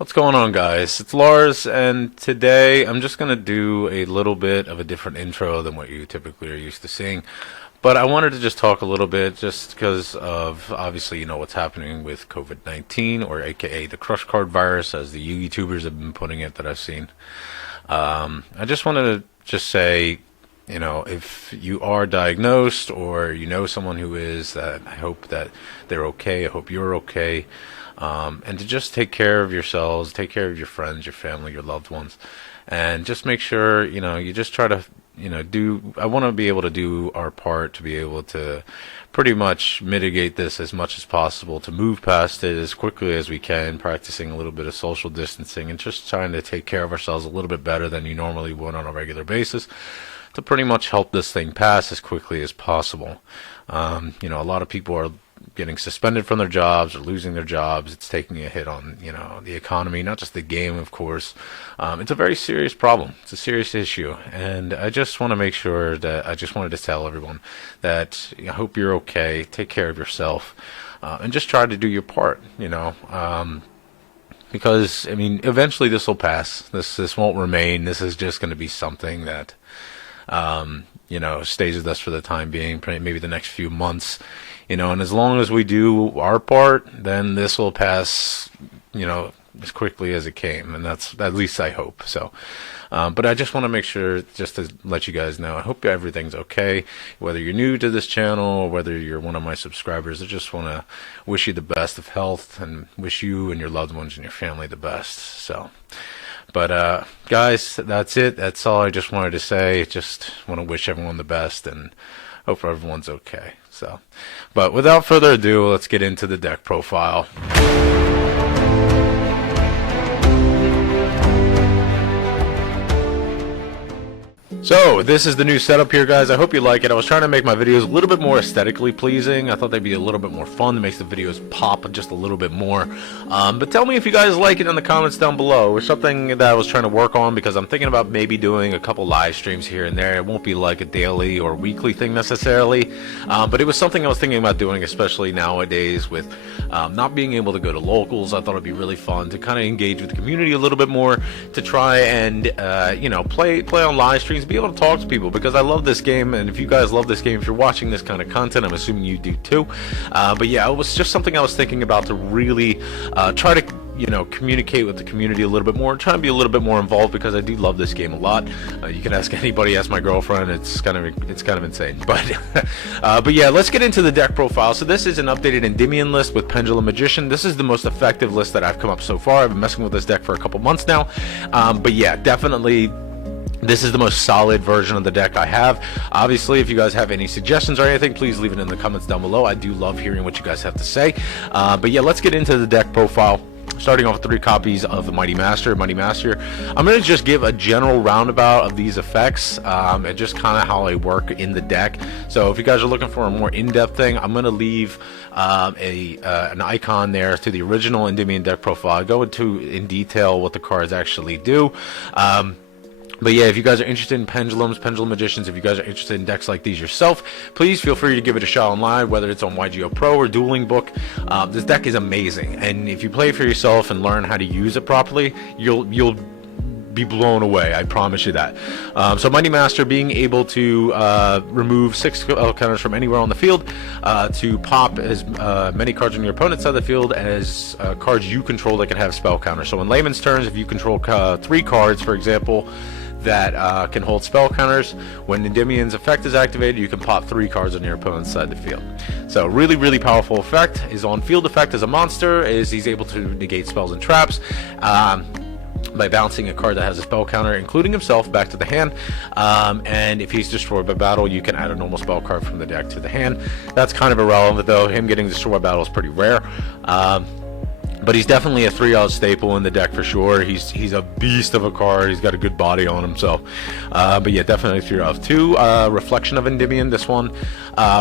What's going on, guys? It's Lars, and today I'm just going to do a little bit of a different intro than what you typically are used to seeing. But I wanted to just talk a little bit just because of, obviously, what's happening with COVID-19, or aka the crush card virus, as the YouTubers have been putting it that I've seen. I just wanted to just say, if you are diagnosed or you know someone who is, that I hope that they're okay. I hope you're okay. And to just take care of yourselves, take care of your friends, your family, your loved ones, and just make sure, you just try to, I want to be able to do our part to be able to pretty much mitigate this as much as possible, to move past it as quickly as we can, practicing a little bit of social distancing and just trying to take care of ourselves a little bit better than you normally would on a regular basis, to pretty much help this thing pass as quickly as possible. A lot of people are getting suspended from their jobs or losing their jobs. It's taking a hit on, the economy, not just the game, of course. It's a very serious problem. It's a serious issue. And I just want to make sure that I just wanted to tell everyone that I hope you're okay. Take care of yourself. And just try to do your part, because, eventually this will pass. This won't remain. This is just going to be something that, stays with us for the time being, maybe the next few months. And as long as we do our part, then this will pass, as quickly as it came. And that's, at least I hope. So, but I just want to make sure, just to let you guys know, I hope everything's okay. Whether you're new to this channel or whether you're one of my subscribers, I just want to wish you the best of health and wish you and your loved ones and your family the best. So, but guys, that's it. That's all I just wanted to say. Just want to wish everyone the best and hope everyone's okay. So, but without further ado, let's get into the deck profile. So, this is the new setup here, guys. I hope you like it. I was trying to make my videos a little bit more aesthetically pleasing. I thought they'd be a little bit more fun. It makes the videos pop just a little bit more. But tell me if you guys like it in the comments down below. It's something that I was trying to work on because I'm thinking about maybe doing a couple live streams here and there. It won't be like a daily or weekly thing necessarily. But it was something I was thinking about doing, especially nowadays with not being able to go to locals. I thought it'd be really fun to kind of engage with the community a little bit more, to try and, play on live streams, be able to talk to people, because I love this game. And if you guys love this game, if you're watching this kind of content, I'm assuming you do too. But yeah, it was just something I was thinking about, to really try to communicate with the community a little bit more, trying to be a little bit more involved, because I do love this game a lot. You can ask anybody, ask my girlfriend. It's kind of insane. But yeah, let's get into the deck profile. So this is an updated Endymion list with Pendulum Magician. This is the most effective list that I've come up so far. I've been messing with this deck for a couple months now. But yeah, definitely, this is the most solid version of the deck I have. Obviously, if you guys have any suggestions or anything, please leave it in the comments down below. I do love hearing what you guys have to say. But yeah, let's get into the deck profile. Starting off with 3 copies of the Mighty Master. I'm going to just give a general roundabout of these effects, and just kind of how I work in the deck. So if you guys are looking for a more in-depth thing, I'm going to leave an icon there to the original Endymion Deck profile. I go into in detail what the cards actually do. But yeah, if you guys are interested in Pendulum Magicians, if you guys are interested in decks like these yourself, please feel free to give it a shot online, whether it's on YGO Pro or Dueling Book. This deck is amazing, and if you play for yourself and learn how to use it properly, you'll be blown away. I promise you that. So Mighty Master, being able to remove 6 spell counters from anywhere on the field, to pop as many cards on your opponent's side of the field as cards you control that can have spell counters. So in layman's terms, if you control 3 cards, for example, that can hold spell counters, when Endymion's effect is activated, you can pop 3 cards on your opponent's side of the field. So really, really powerful effect. His on field effect as a monster is he's able to negate spells and traps by bouncing a card that has a spell counter, including himself, back to the hand. And if he's destroyed by battle, you can add a normal spell card from the deck to the hand. That's kind of irrelevant, though. Him getting destroyed by battle is pretty rare. But he's definitely a 3-out staple in the deck for sure. He's a beast of a card. He's got a good body on him. So, but yeah, definitely 3-out. 2, Reflection of Endymion. This one,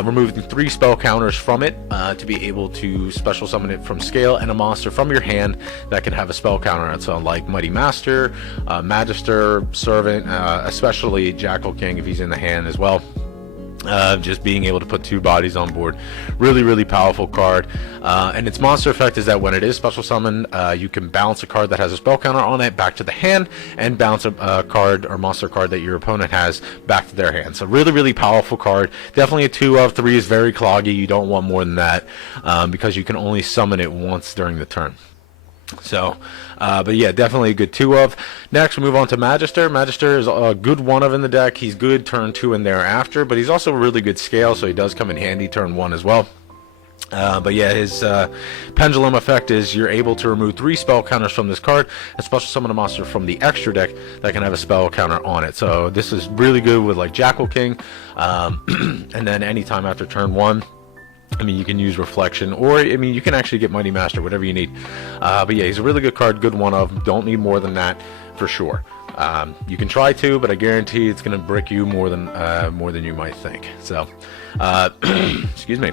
removing 3 spell counters from it to be able to special summon it from scale, and a monster from your hand that can have a spell counter. So like Mighty Master, Magister, Servant, especially Jackal King if he's in the hand as well. Just being able to put 2 bodies on board, really powerful card. And its monster effect is that when it is special summoned, you can bounce a card that has a spell counter on it back to the hand, and bounce a card or monster card that your opponent has back to their hand. So really powerful card. Definitely a 2 of 3 is very cloggy. You don't want more than that, because you can only summon it once during the turn. So, but yeah, definitely a good 2 of. Next, we move on to Magister. Magister is a good 1 of in the deck. He's good turn 2 and thereafter, but he's also a really good scale, so he does come in handy turn 1 as well. But yeah, his Pendulum effect is you're able to remove 3 spell counters from this card and special summon a monster from the extra deck that can have a spell counter on it. So this is really good with like Jackal King, and then anytime after turn 1. I mean, you can use Reflection, or, I mean, you can actually get Mighty Master, whatever you need. But yeah, he's a really good card, good 1 of. Don't need more than that, for sure. You can try to, but I guarantee it's going to brick you more than you might think. So, excuse me.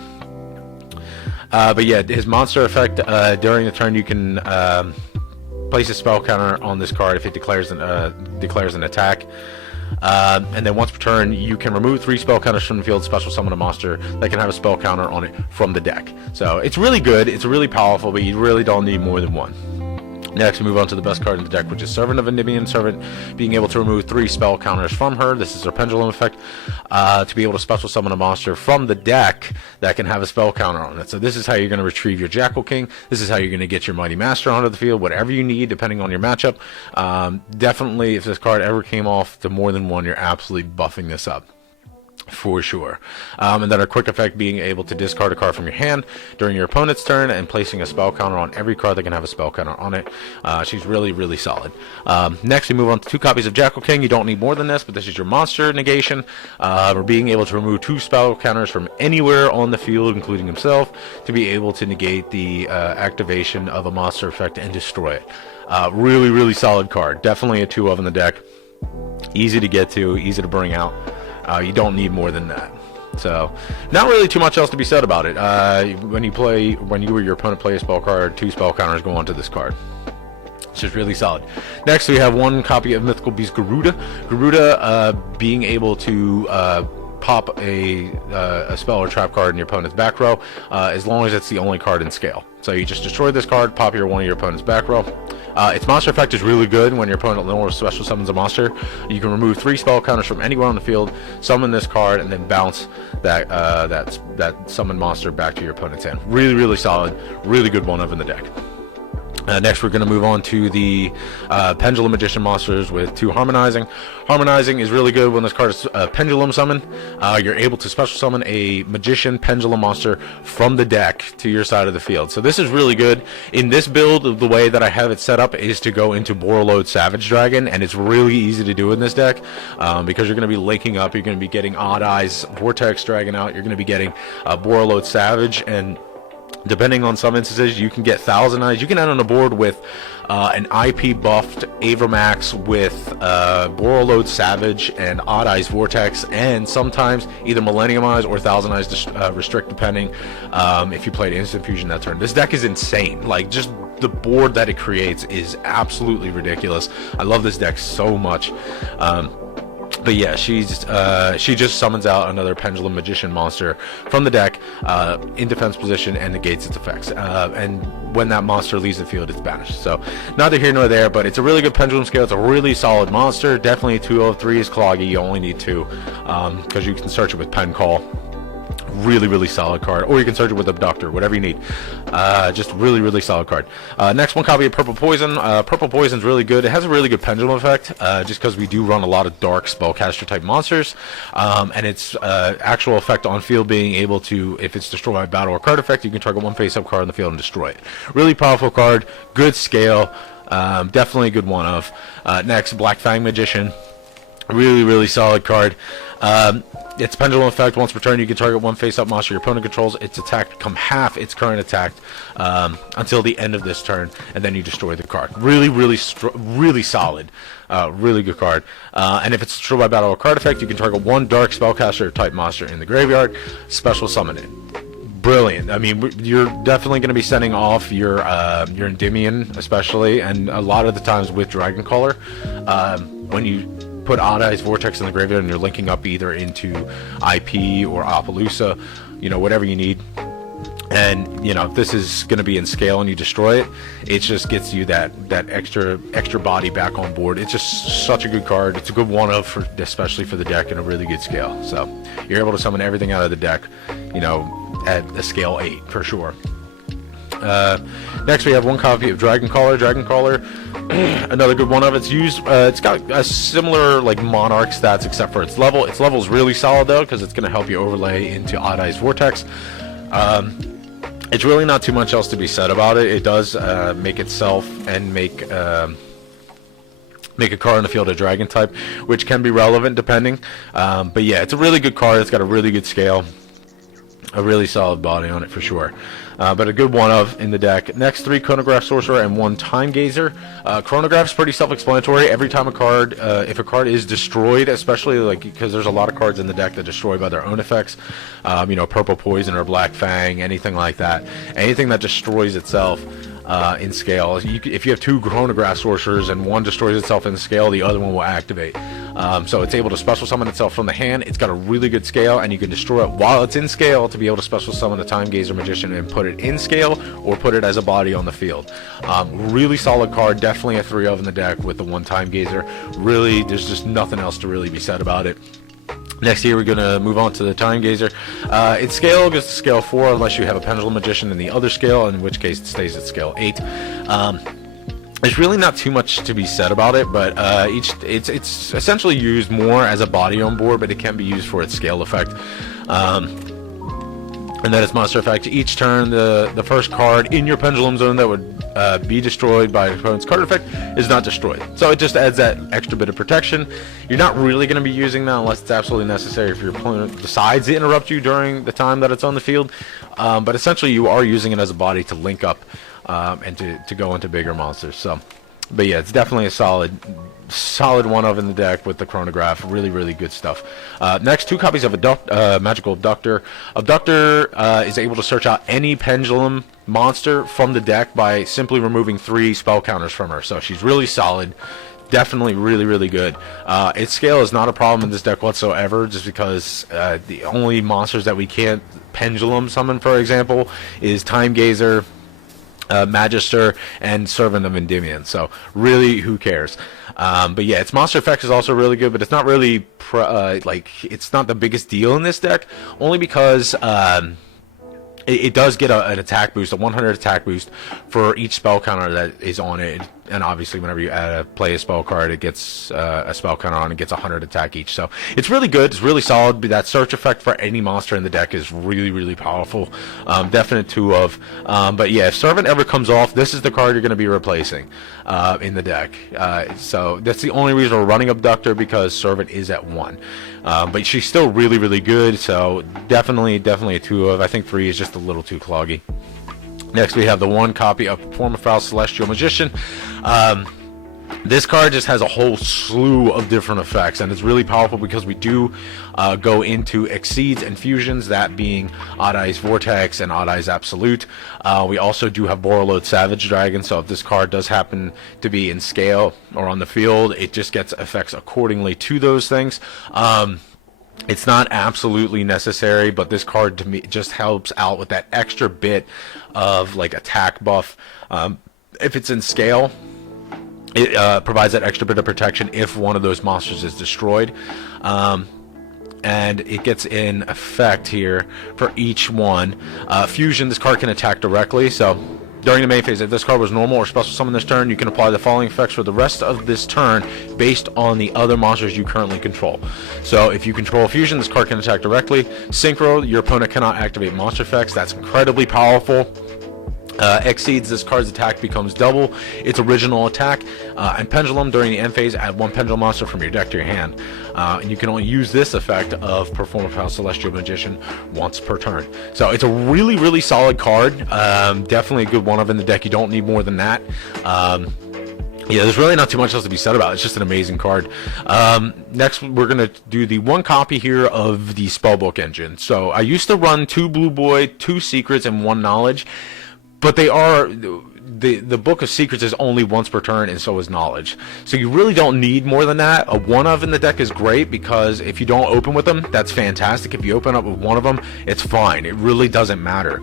But yeah, his monster effect, during the turn, you can place a spell counter on this card if it declares an attack. And then once per turn, you can remove 3 spell counters from the field, special summon a monster that can have a spell counter on it from the deck. So it's really good, it's really powerful, but you really don't need more than 1. Next, we move on to the best card in the deck, which is Servant of Endymion. Servant being able to remove 3 spell counters from her. This is her Pendulum effect, to be able to special summon a monster from the deck that can have a spell counter on it. So this is how you're going to retrieve your Jackal King. This is how you're going to get your Mighty Master onto the field, whatever you need, depending on your matchup. Definitely, if this card ever came off to more than 1, you're absolutely buffing this up. For sure. And then our quick effect being able to discard a card from your hand during your opponent's turn and placing a spell counter on every card that can have a spell counter on it. She's really solid. Next, we move on to 2 copies of Jackal King. You don't need more than this, but this is your monster negation. Or being able to remove 2 spell counters from anywhere on the field, including himself, to be able to negate the activation of a monster effect and destroy it. Really solid card. Definitely a 2 of in the deck. Easy to get to, easy to bring out. You don't need more than that. So, not really too much else to be said about it. When you or your opponent play a spell card, 2 spell counters go onto this card. It's just really solid. Next, we have 1 copy of Mythical Beast Garuda. Garuda being able to pop a spell or trap card in your opponent's back row, as long as it's the only card in scale. So you just destroy this card, pop one of your opponent's back row. Its monster effect is really good when your opponent no special summons a monster. You can remove 3 spell counters from anywhere on the field, summon this card, and then bounce that summoned monster back to your opponent's hand. Really solid, really good 1 of in the deck. Next, we're going to move on to the Pendulum Magician monsters with 2 Harmonizing. Harmonizing is really good when this card is Pendulum Summon. You're able to special summon a Magician Pendulum monster from the deck to your side of the field. So this is really good. In this build, the way that I have it set up is to go into Borreload Savage Dragon, and it's really easy to do in this deck because you're going to be linking up. You're going to be getting Odd Eyes Vortex Dragon out. You're going to be getting Borreload Savage, and depending on some instances, you can get Thousand Eyes. You can end on a board with an IP buffed Avermax with Borreload Savage and Odd Eyes Vortex, and sometimes either Millennium Eyes or Thousand Eyes restrict, depending if you played Instant Fusion that turn. This deck is insane. Like, just the board that it creates is absolutely ridiculous. I love this deck so much. But yeah, she just summons out another Pendulum Magician monster from the deck in defense position and negates its effects. And when that monster leaves the field, it's banished. So neither here nor there, but it's a really good Pendulum scale. It's a really solid monster. Definitely 203 is cloggy. You only need 2 because you can search it with Pen Call. Really solid card, or you can search it with Abductor, whatever you need. Just really solid card. Next, 1 copy of Purple Poison. Purple Poison's really good. It has a really good pendulum effect, just because we do run a lot of dark spellcaster type monsters, and its actual effect on field being able to, if it's destroyed by battle or card effect, you can target 1 face-up card on the field and destroy it. Really powerful card, good scale, definitely a good 1 of. Next, Black Fang Magician. Really solid card. Its pendulum effect, once per turn, you can target 1 face-up monster your opponent controls. Its attack become half its current attack until the end of this turn, and then you destroy the card. Really solid. Really good card. And if it's destroyed by battle or card effect, you can target 1 dark spellcaster type monster in the graveyard, special summon it. Brilliant. I mean, you're definitely going to be sending off your Endymion, especially, and a lot of the times with Dragoncaller. When you put Odd Eyes Vortex in the graveyard and you're linking up either into IP or Appaloosa, you know, whatever you need. And you know, if this is going to be in scale and you destroy it, it just gets you that extra body back on board. It's just such a good card. It's a good one of, especially for the deck, in a really good scale. So you're able to summon everything out of the deck, you know, at a scale 8 for sure. Next we have one copy of Dragoncaller. Another good one of it's used. It's got a similar like Monarch stats except for its level. Its level is really solid though, because it's going to help you overlay into Odd Eyes Vortex. It's really not too much else to be said about it. It does make itself and make a card in the field a dragon type, which can be relevant depending. But yeah, it's a really good card. It's got a really good scale, a really solid body on it for sure. But a good one of in the deck. Next, 3 Chronograph, Sorcerer, and 1 Time Gazer. Chronograph is pretty self-explanatory. Every time a card, if a card is destroyed, especially like because there's a lot of cards in the deck that destroy by their own effects, you know, Purple Poison or Black Fang, anything like that. Anything that destroys itself in scale. If you have 2 Chronograph Sorcerers and one destroys itself in scale, the other one will activate. So it's able to special summon itself from the hand. It's got a really good scale, and you can destroy it while it's in scale to be able to special summon a Time Gazer Magician and put it in scale or put it as a body on the field. Really solid card, definitely a 3 of in the deck with the 1 Time Gazer. Really, there's just nothing else to really be said about it. Next here, we're going to move on to the Time Gazer. Its scale goes to scale 4 unless you have a Pendulum Magician in the other scale, in which case it stays at scale 8. There's really not too much to be said about it, but it's essentially used more as a body on board, but it can be used for its scale effect. And then its monster effect. Each turn, the first card in your Pendulum Zone that would be destroyed by an opponent's card effect is not destroyed. So it just adds that extra bit of protection. You're not really going to be using that unless it's absolutely necessary if your opponent decides to interrupt you during the time that it's on the field. But essentially you are using it as a body to link up and to go into bigger monsters. So, but yeah, it's definitely a solid one of in the deck with the Chronograph. Really good stuff. Next, 2 copies of Magical Abductor. Abductor is able to search out any Pendulum monster from the deck by simply removing 3 spell counters from her. So she's really solid. Definitely really good. Its scale is not a problem in this deck whatsoever, just because the only monsters that we can't Pendulum summon, for example, is Time Gazer, Magister, and Servant of Endymion. So really, who cares? But yeah, its monster effect is also really good, but it's not really like it's not the biggest deal in this deck, only because it does get an attack boost, a 100 attack boost for each spell counter that is on it. And obviously, whenever you play a spell card, it gets a spell counter on it, gets 100 attack each. So it's really good. It's really solid. That search effect for any monster in the deck is really powerful. Definite 2 of. But yeah, if Servant ever comes off, this is the card you're going to be replacing in the deck. So that's the only reason we're running Abductor, because Servant is at 1. But she's still really good. So definitely a 2 of. I think 3 is just a little too cloggy. Next, we have the 1 copy of Performafal Celestial Magician. This card just has a whole slew of different effects, and it's really powerful because we do go into Exceeds and Fusions, that being Odd Eyes Vortex and Odd Eyes Absolute. We also do have Borreload Savage Dragon, so if this card does happen to be in scale or on the field, it just gets effects accordingly to those things. It's not absolutely necessary, but this card to me just helps out with that extra bit of like attack buff. If it's in scale, it provides that extra bit of protection if one of those monsters is destroyed. And it gets in effect here for each one. Fusion, this card can attack directly, so during the main phase, if this card was normal or special summon this turn, you can apply the following effects for the rest of this turn based on the other monsters you currently control. So if you control Fusion, this card can attack directly. Synchro, your opponent cannot activate monster effects. That's incredibly powerful. Exceeds, this card's attack becomes double its original attack. And Pendulum, during the end phase, add 1 Pendulum monster from your deck to your hand. And you can only use this effect of Performafal Celestial Magician once per turn. So it's a really solid card. Definitely a good one of in the deck. You don't need more than that. Yeah, there's really not too much else to be said about it. It's just an amazing card. Next, we're going to do the 1 copy here of the Spellbook engine. So I used to run 2 Blue Boy, 2 Secrets, and 1 Knowledge. But they are the Book of Secrets is only once per turn, and so is Knowledge. So you really don't need more than that. A one of in the deck is great, because if you don't open with them, that's fantastic. If you open up with one of them, it's fine. It really doesn't matter,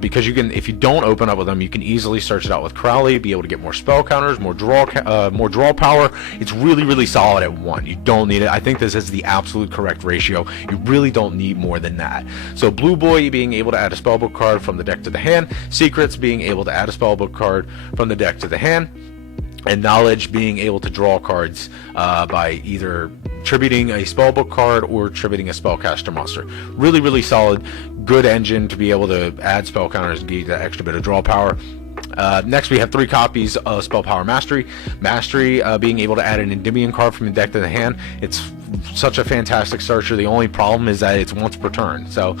because you can, if you don't open up with them, you can easily search it out with Crowley, be able to get more spell counters, more draw power. It's really solid at one. You don't need it. I think this is the absolute correct ratio. You really don't need more than that. So Blue Boy being able to add a spellbook card from the deck to the hand, Secrets being able to add a spellbook card from the deck to the hand, and Knowledge being able to draw cards by either tributing a spellbook card or tributing a spellcaster monster. Really solid, good engine to be able to add spell counters and give you that extra bit of draw power. Next, we have 3 copies of Spell Power Mastery. Mastery being able to add an Endymion card from the deck to the hand. It's such a fantastic searcher. The only problem is that it's once per turn, so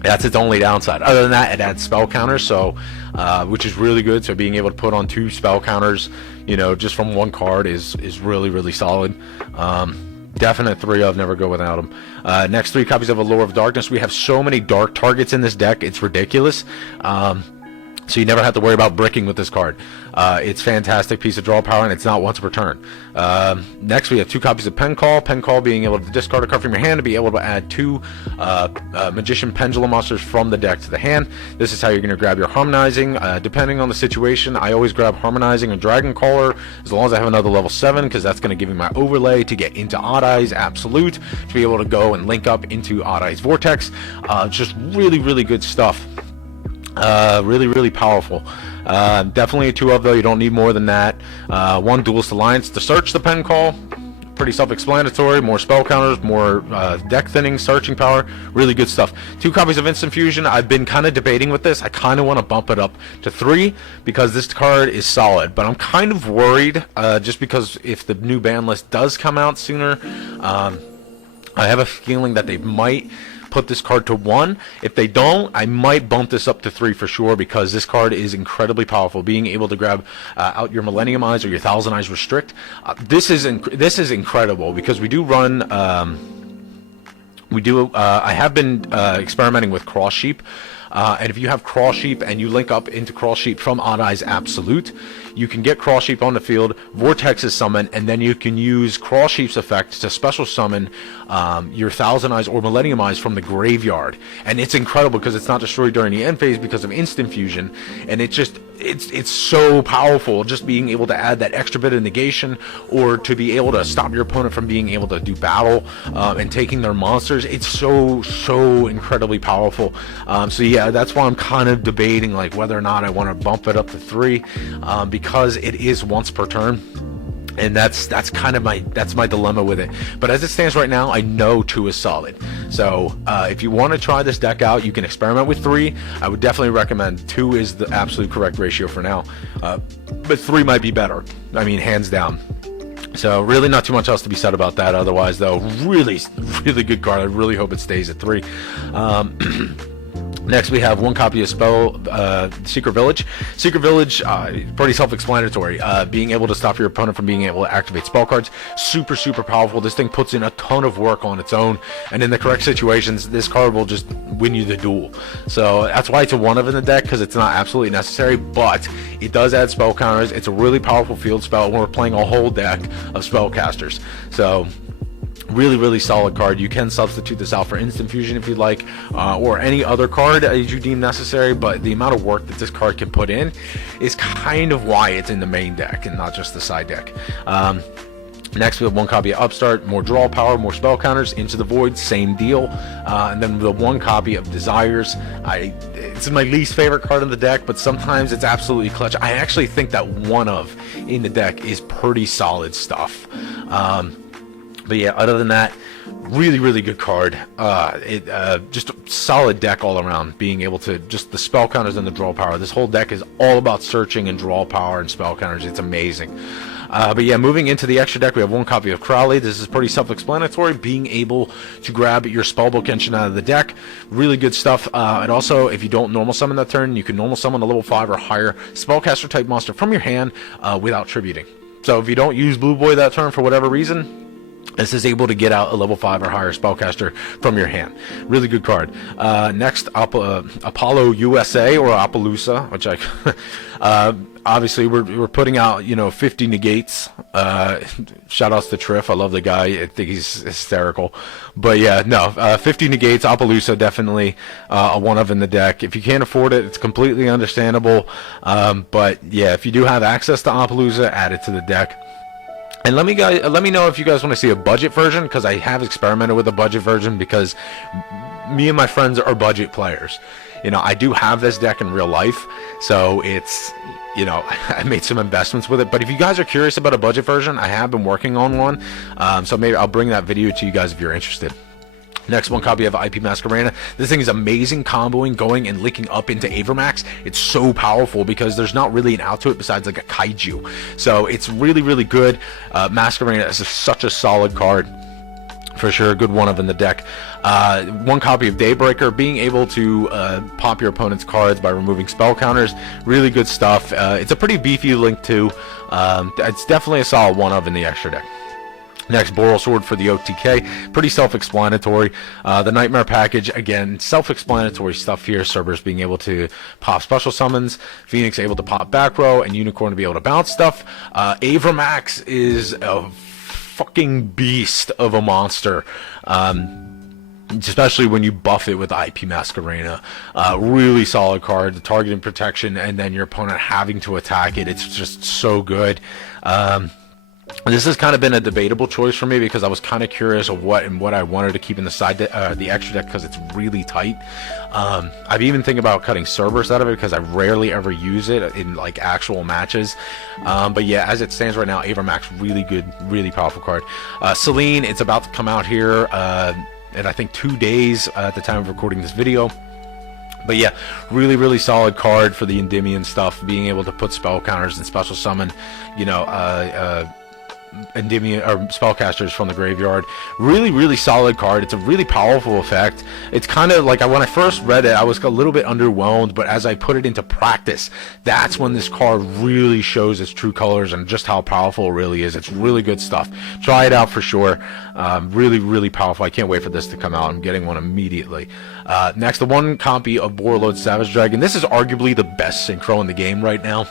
that's its only downside. Other than that, it adds spell counters, so which is really good. So being able to put on 2 spell counters, you know, just from one card is really solid. Definite 3 of, never go without them. Next, 3 copies of Allure of Darkness. We have so many dark targets in this deck, it's ridiculous. So you never have to worry about bricking with this card. It's a fantastic piece of draw power, and it's not once per turn. Next, we have 2 copies of Pen Call. Pen Call being able to discard a card from your hand to be able to add 2 Magician Pendulum monsters from the deck to the hand. This is how you're going to grab your Harmonizing. Depending on the situation, I always grab Harmonizing and Dragon Caller, as long as I have another level 7, because that's going to give me my overlay to get into Odd Eyes Absolute, to be able to go and link up into Odd Eyes Vortex. Just really good stuff. Really powerful. Definitely a 2 of, though. You don't need more than that. 1 Duelist Alliance to search the Pen Call. Pretty self-explanatory. More spell counters, more deck thinning, searching power. Really good stuff. 2 copies of Instant Fusion. I've been kind of debating with this. I kind of want to bump it up to 3 because this card is solid, but I'm kind of worried just because if the new ban list does come out sooner, I have a feeling that they might put this card to 1. If they don't, I might bump this up to 3 for sure, because this card is incredibly powerful. Being able to grab out your Millennium Eyes or your Thousand Eyes Restrict, this is incredible, because we do run I have been experimenting with Cross Sheep. And if you have Cross Sheep and you link up into Cross Sheep from Odd Eyes Absolute, you can get Cross Sheep on the field, Vortex is summoned, and then you can use Cross Sheep's effect to special summon your Thousand Eyes or Millennium Eyes from the graveyard. And it's incredible because it's not destroyed during the end phase because of Instant Fusion, and it's so powerful, just being able to add that extra bit of negation, or to be able to stop your opponent from being able to do battle and taking their monsters. It's so incredibly powerful. So yeah, that's why I'm kind of debating like whether or not I want to bump it up to 3, because it is once per turn. And that's kind of my dilemma with it. But as it stands right now, I know 2 is solid. So if you want to try this deck out, you can experiment with 3. I would definitely recommend 2 is the absolute correct ratio for now. But 3 might be better. I mean, hands down. So really not too much else to be said about that. Otherwise, though, really good card. I really hope it stays at 3. Next, we have 1 copy of Secret Village. Secret Village, pretty self-explanatory. Being able to stop your opponent from being able to activate spell cards. Super powerful. This thing puts in a ton of work on its own, and in the correct situations, this card will just win you the duel. So that's why it's a 1 of in the deck, because it's not absolutely necessary, but it does add spell counters. It's a really powerful field spell, and we're playing a whole deck of spellcasters. So really solid card. You can substitute this out for Instant Fusion if you'd like, or any other card as you deem necessary, but the amount of work that this card can put in is kind of why it's in the main deck and not just the side deck. Next, we have 1 copy of Upstart, more draw power, more spell counters. Into the Void, same deal. And then the 1 copy of Desires. It's my least favorite card in the deck, but sometimes it's absolutely clutch. I actually think that 1 of in the deck is pretty solid stuff. But yeah, other than that, really good card. Just a solid deck all around, being able to just the spell counters and the draw power. This whole deck is all about searching and draw power and spell counters. It's amazing. But yeah, moving into the extra deck, we have 1 copy of Crowley. This is pretty self-explanatory, being able to grab your spellbook engine out of the deck. Really good stuff. And also, if you don't normal summon that turn, you can normal summon a level 5 or higher spellcaster type monster from your hand without tributing. So if you don't use Blue Boy that turn for whatever reason, This is able to get out a level 5 or higher spellcaster from your hand. Really good card. Next, Apollo USA or Appaloosa, which obviously we're putting out 50 negates. Shout outs to Triff. I love the guy. I think he's hysterical. But yeah, no, 50 negates. Appaloosa definitely a one of in the deck. If you can't afford it, it's completely understandable. But yeah, if you do have access to Appaloosa, add it to the deck. And let me know if you guys want to see a budget version, because I have experimented with a budget version, because me and my friends are budget players. I do have this deck in real life, so it's, I made some investments with it. But if you guys are curious about a budget version, I have been working on one, so maybe I'll bring that video to you guys if you're interested. Next, one copy of IP Masquerade. This thing is amazing comboing, going and linking up into Avermax. It's so powerful because there's not really an out to it besides like a kaiju. So it's really, really good. Masquerade is such a solid card. For sure, good one of in the deck. One copy of Daybreaker, being able to pop your opponent's cards by removing spell counters. Really good stuff. It's a pretty beefy link too. It's definitely a solid one of in the extra deck. Next, Boral Sword for the OTK. Pretty self-explanatory. The Nightmare Package, again, self-explanatory stuff here. Cerberus being able to pop special summons. Phoenix able to pop back row. And Unicorn to be able to bounce stuff. Avermax is a fucking beast of a monster. Especially when you buff it with IP Masquerade. Really solid card. The targeting protection and then your opponent having to attack it. It's just so good. This has kind of been a debatable choice for me because I was kind of curious of what I wanted to keep in the side the extra deck because it's really tight. I've even think about cutting Cerberus out of it because I rarely ever use it in like actual matches. But yeah, as it stands right now, Avermax, really good, really powerful card. Selene, it's about to come out here in I think 2 days at the time of recording this video. But yeah, really, really solid card for the Endymion stuff, being able to put spell counters and special summon, Endymion or spellcasters from the graveyard. Really, really solid card. It's a really powerful effect. It's kind of like when I first read it, I was a little bit underwhelmed, but as I put it into practice, that's when this card really shows its true colors and just how powerful it really is. It's really good stuff. Try it out for sure. Really, really powerful. I can't wait for this to come out. I'm getting one immediately. Next, the one copy of Borreload Savage Dragon. This is arguably the best synchro in the game right now.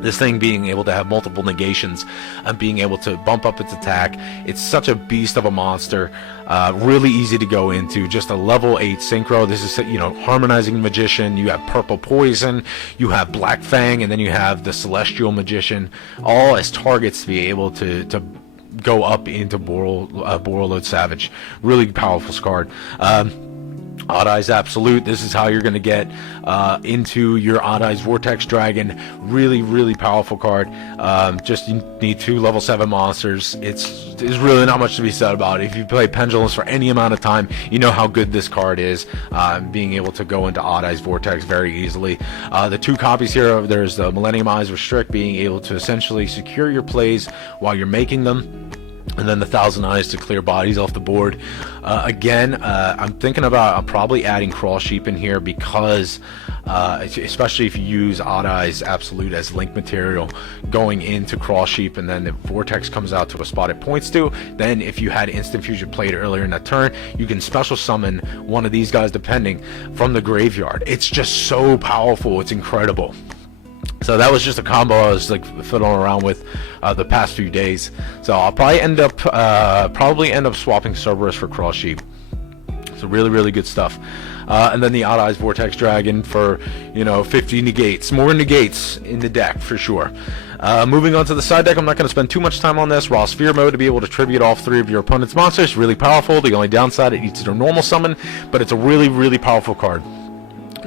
This thing being able to have multiple negations and being able to bump up its attack. It's such a beast of a monster. Really easy to go into. Just a level 8 synchro. This is, Harmonizing Magician. You have Purple Poison. You have Black Fang. And then you have the Celestial Magician. All as targets to be able to go up into Borreload Savage. Really powerful card. Odd Eyes Absolute. This is how you're going to get into your Odd Eyes Vortex Dragon. Really, really powerful card. Just you need 2 level 7 monsters. There's really not much to be said about it. If you play Pendulums for any amount of time, you know how good this card is. Being able to go into Odd Eyes Vortex very easily. The 2 copies here, there's the Millennium Eyes Restrict, being able to essentially secure your plays while you're making them. And then the 1,000 Eyes to clear bodies off the board. Again, I'm thinking about probably adding Crawl Sheep in here because, especially if you use Odd Eyes Absolute as link material, going into Crawl Sheep, and then the Vortex comes out to a spot it points to. Then, if you had Instant Fusion played earlier in that turn, you can special summon one of these guys, depending, from the graveyard. It's just so powerful. It's incredible. So that was just a combo I was like fiddling around with the past few days. So I'll probably end up swapping Cerberus for Crawl Sheep. So really, really good stuff. And then the Odd Eyes Vortex Dragon for 50 negates, more negates in the deck for sure. Moving on to the side deck, I'm not going to spend too much time on this. Raw Sphere mode to be able to tribute all 3 of your opponent's monsters. Really powerful. The only downside, it needs to normal summon, but it's a really, really powerful card.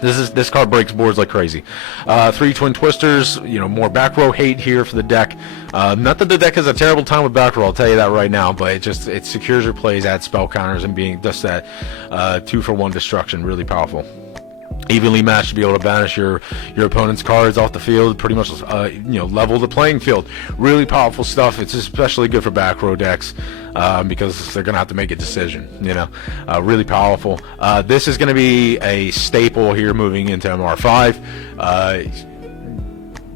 This card breaks boards like crazy. 3 Twin Twisters, more back row hate here for the deck. Not that the deck has a terrible time with back row, I'll tell you that right now, but it secures your plays, adds spell counters, and being just that 2-for-1 destruction, really powerful. Evenly matched to be able to banish your opponent's cards off the field, pretty much level the playing field. Really powerful stuff. It's especially good for back row decks because they're gonna have to make a decision. Really powerful. This is gonna be a staple here moving into MR5.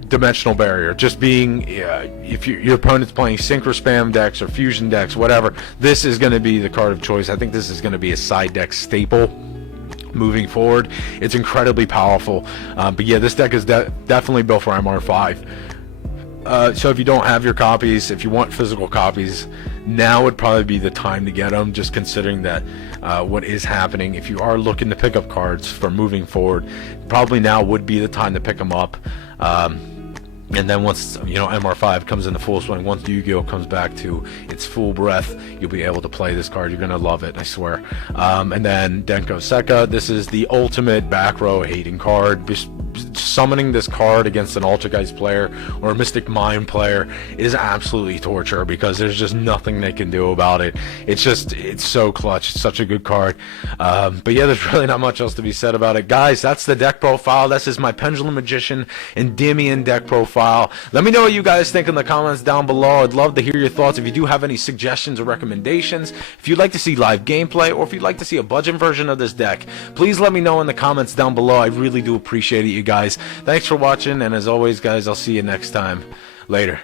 dimensional barrier. Just being, if your opponent's playing synchro spam decks or fusion decks, whatever, this is going to be the card of choice. I think this is going to be a side deck staple moving forward. It's incredibly powerful. But yeah, this deck is definitely built for MR5. So if you don't have your copies, if you want physical copies, now would probably be the time to get them, just considering that what is happening. If you are looking to pick up cards for moving forward, probably now would be the time to pick them up. And then once, you know, MR5 comes into full swing, once Yu-Gi-Oh comes back to its full breath, you'll be able to play this card. You're going to love it, I swear. And then Denko Sekka, this is the ultimate back row hating card. Just summoning this card against an Altergeist player or a Mystic Mind player is absolutely torture, because there's just nothing they can do about it. It's so clutch. It's such a good card. But yeah, there's really not much else to be said about it. Guys, that's the deck profile. This is my Pendulum Magician Endymion deck profile. Let me know what you guys think in the comments down below. I'd love to hear your thoughts. If you do have any suggestions or recommendations, if you'd like to see live gameplay, or if you'd like to see a budget version of this deck, please let me know in the comments down below. I really do appreciate it, you guys. Thanks for watching, and as always, guys, I'll see you next time. Later.